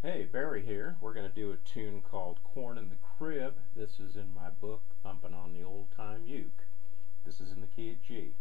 Hey, Barry here. We're going to do a tune called Corn in the Crib. This is in my book, Thumping on the Old Time Uke. This is in the key of G.